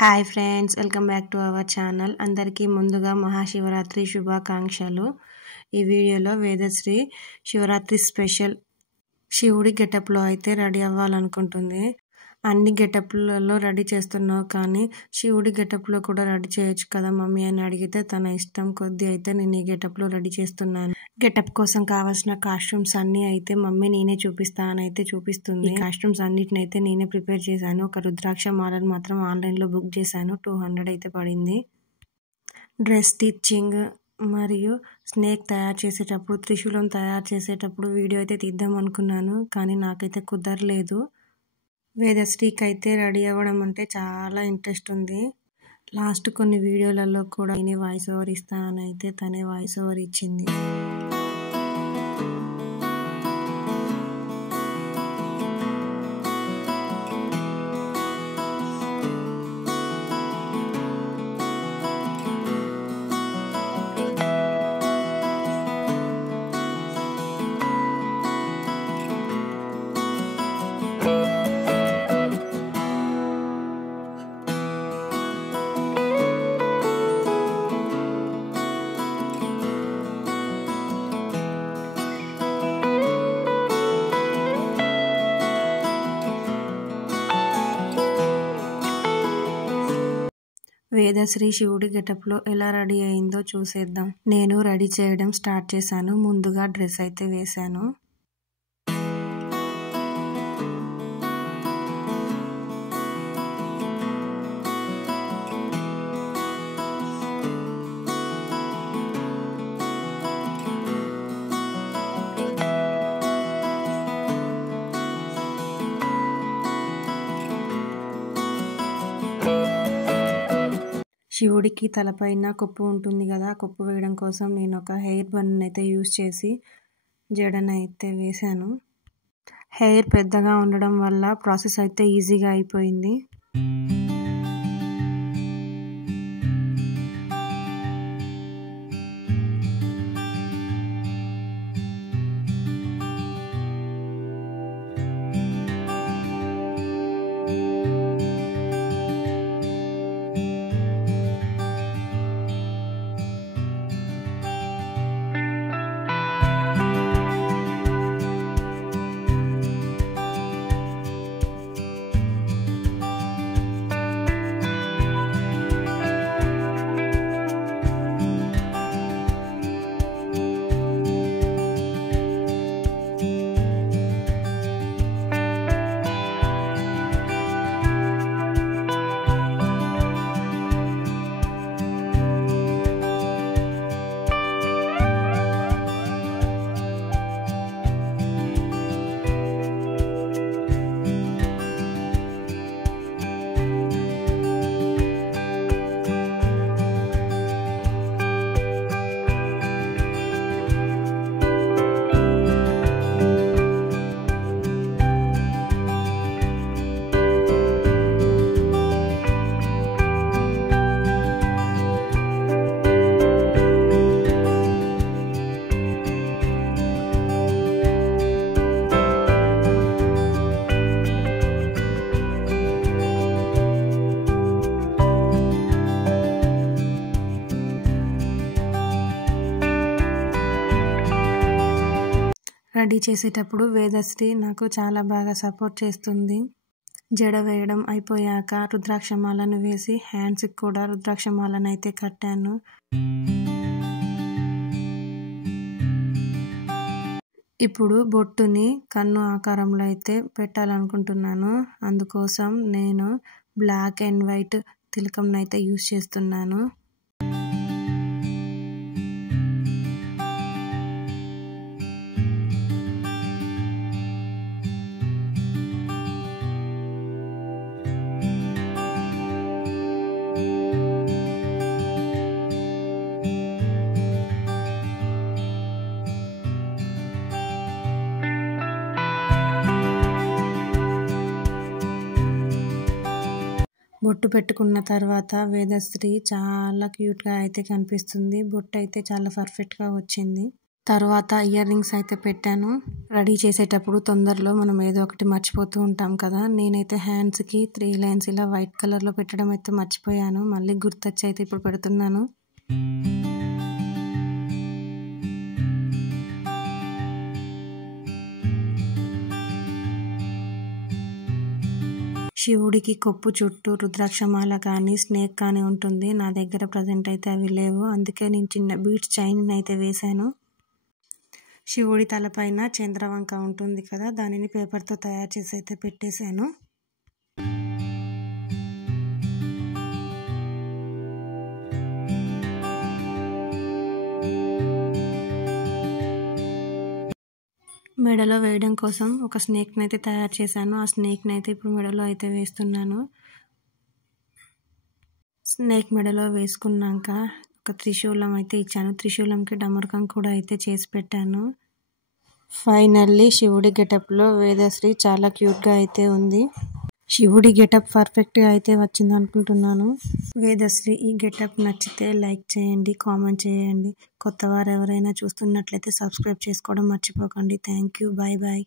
Hi friends, welcome back to our channel. అందరికీ ముందుగా మహాశివరాత్రి శుభాకాంక్షలు. ఈ వీడియోలో వేదశ్రీ శివరాత్రి స్పెషల్ శివుడి గెటప్లో అయితే రెడీ అవ్వాలనుకుంటుంది. అన్ని గెటప్లలో రెడీ చేస్తున్నావు, కానీ శివుడి గెటప్లో కూడా రెడీ చేయొచ్చు కదా మమ్మీ అని అడిగితే తన ఇష్టం కొద్దీ అయితే నేను ఈ గెటప్లో రెడీ చేస్తున్నాను. గెటప్ కోసం కావాల్సిన కాస్ట్యూమ్స్ అన్నీ అయితే మమ్మీ నేనే చూపిస్తానని అయితే చూపిస్తుంది. కాస్ట్యూమ్స్ అన్నిటిని అయితే నేనే ప్రిపేర్ చేశాను. ఒక రుద్రాక్ష మాలను మాత్రం ఆన్లైన్లో బుక్ చేశాను. 200 అయితే పడింది. డ్రెస్ స్టిచ్చింగ్ మరియు స్నేక్ తయారు చేసేటప్పుడు, త్రిశూలం తయారు చేసేటప్పుడు వీడియో అయితే తీద్దాం అనుకున్నాను, కానీ నాకైతే కుదరలేదు. వేదశ్రీకి అయితే రెడీ అవ్వడం అంటే చాలా ఇంట్రెస్ట్ ఉంది. లాస్ట్ కొన్ని వీడియోలలో కూడా నేనే వాయిస్ ఓవర్ ఇస్తానని అయితే తనే వాయిస్ ఓవర్ ఇచ్చింది. వేదశ్రీ శివుడి గెటప్లో ఎలా రెడీ అయిందో చూసేద్దాం. నేను రెడీ చేయడం స్టార్ట్ చేశాను. ముందుగా డ్రెస్ అయితే వేశాను. శివుడికి తలపైన కొప్పు ఉంటుంది కదా, కొప్పు వేయడం కోసం నేను ఒక హెయిర్ బన్ అయితే యూజ్ చేసి జడనైతే వేశాను. హెయిర్ పెద్దగా ఉండడం వల్ల ప్రాసెస్ అయితే ఈజీగా అయిపోయింది. రెడీ చేసేటప్పుడు వేదశ్రీ నాకు చాలా బాగా సపోర్ట్ చేస్తుంది. జడ వేయడం అయిపోయాక రుద్రాక్షమాలను వేసి హ్యాండ్స్కి కూడా రుద్రాక్షమాలను అయితే కట్టాను. ఇప్పుడు బొట్టుని కన్ను ఆకారంలో అయితే పెట్టాలనుకుంటున్నాను. అందుకోసం నేను బ్లాక్ అండ్ వైట్ తిలకంను అయితే యూజ్ చేస్తున్నాను. బొట్టు పెట్టుకున్న తర్వాత వేదశ్రీ చాలా క్యూట్గా అయితే కనిపిస్తుంది. బొట్టు అయితే చాలా పర్ఫెక్ట్గా వచ్చింది. తర్వాత ఇయర్ రింగ్స్ అయితే పెట్టాను. రెడీ చేసేటప్పుడు తొందరలో మనం ఏదో ఒకటి మర్చిపోతూ ఉంటాం కదా. నేనైతే హ్యాండ్స్కి 3 లైన్స్ ఇలా వైట్ కలర్లో పెట్టడం అయితే మర్చిపోయాను. మళ్ళీ గుర్తొచ్చి అయితే ఇప్పుడు పెడుతున్నాను. శివుడికి కొప్పు చుట్టూ రుద్రాక్షమాల కానీ స్నేక్ కానీ ఉంటుంది. నా దగ్గర ప్రజెంట్ అయితే అవి లేవు, అందుకే నేను చిన్న బీడ్స్ చైన్ అయితే వేశాను. శివుడి తలపైన చంద్రవంక ఉంటుంది కదా, దానిని పేపర్తో తయారు చేసి అయితే పెట్టేశాను. మెడలో వేయడం కోసం ఒక స్నేక్ని అయితే తయారు చేశాను. ఆ స్నేక్ని అయితే ఇప్పుడు మెడలో అయితే వేస్తున్నాను. స్నేక్ మెడలో వేసుకున్నాక ఒక త్రిశూలం అయితే ఇచ్చాను. త్రిశూలంకి డమరుకం కూడా అయితే చేసి పెట్టాను. ఫైనల్లీ శివుడి గెటప్లో వేదశ్రీ చాలా క్యూట్గా అయితే ఉంది. శివుడి గెటప్ పర్ఫెక్ట్గా అయితే వచ్చింది అనుకుంటున్నాను. వేదశ్రీ ఈ గెటప్ నచ్చితే లైక్ చేయండి, కామెంట్ చేయండి. కొత్త వారు ఎవరైనా చూస్తున్నట్లయితే సబ్స్క్రైబ్ చేసుకోవడం మర్చిపోకండి. Thank you. Bye bye.